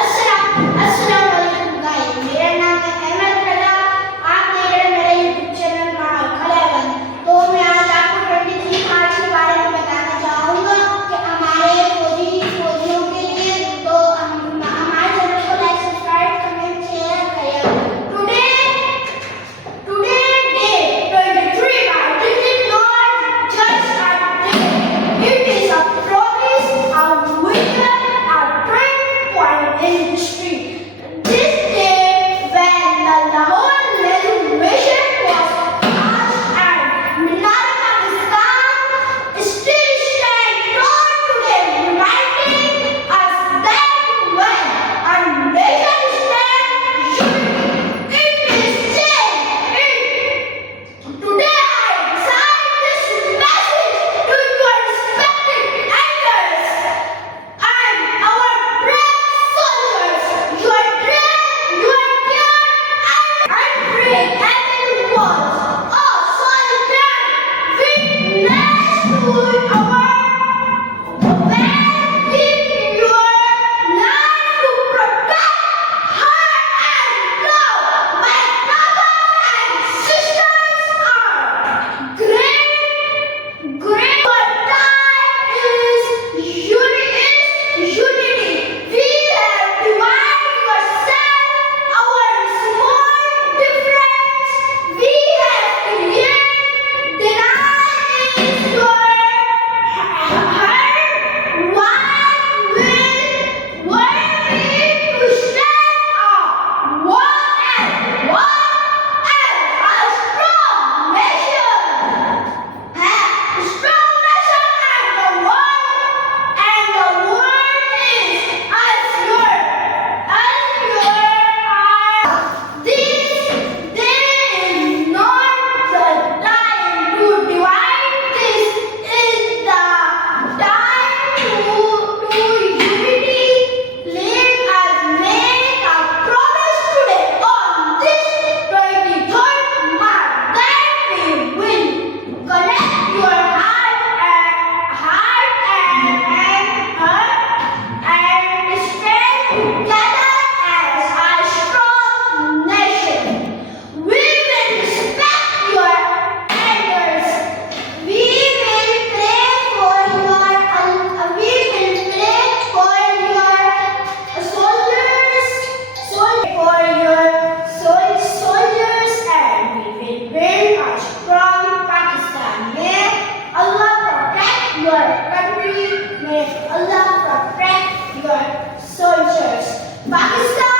अस्सलाम वालेकुम गाइस, मेरा नाम है अहमद रजा। आप देख रहे हैं मेरा यूट्यूब चैनल खलेबंद। तो मैं आज आपको 23 मार्च के बारे में बताना चाहूँगा कि हमारे फौजियों के लिए तो हमारे चैनल को लाइक सब्सक्राइब कमेंट शेयर करिएगा। Today day 23 March is not just a day, it is a promise, a vision, a turning point in history. This day when the Lahore Resolution was passed and Minar-e-Pakistan still stands tall today, reminding us that when a nation stands united, it is safe. Today I decide this message to your respected elders and our brave soldiers. Your care and brave enemy was a soldier witness to our when give your life to protect her and love. My brothers and sisters are great. Our time is unity. We have divided yourself, our small difference. We have created. Denied is your heart. One will worry to stand up. One and a strong nation. Strong nation and the world is as your this is not the time to divide. This is the time to unity. Let us make a promise today on this 23rd March that we will connect your heart and stand together as a strong nation. We will respect your elders. We will pray for your soldiers, and we will build a strong Pakistan. May Allah protect your country. May Allah protect your soldiers. Pakistan